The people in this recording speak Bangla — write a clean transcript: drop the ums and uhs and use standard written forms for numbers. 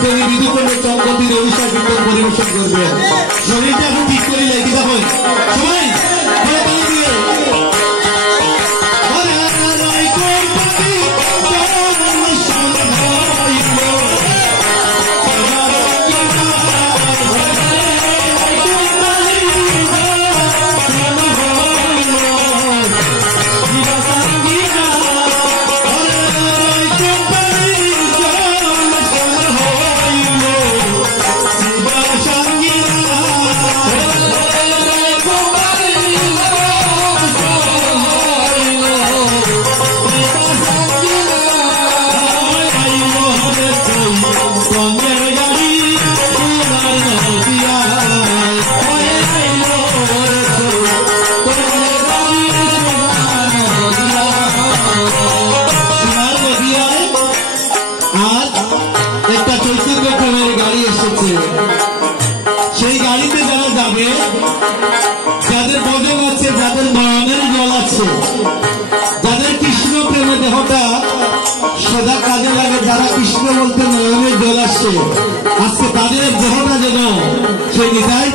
কীর্তনী বিদুপণ্ড চম্পতির অভিষেক কীর্তন পরিবেশন করবেন। শরীরটা এখন ঠিক করে লেগে যাবেন সবাই সেই গাড়িতে যারা যাবে, যাদের বদল আছে, যাদের নয়নের জল আছে, যাদের কৃষ্ণ প্রেমে দেহটা সদা কাজে লাগে, যারা কৃষ্ণ বলতে নয়নের জল আসছে, আজকে তাদের দেহটা যেন সেই নিতাই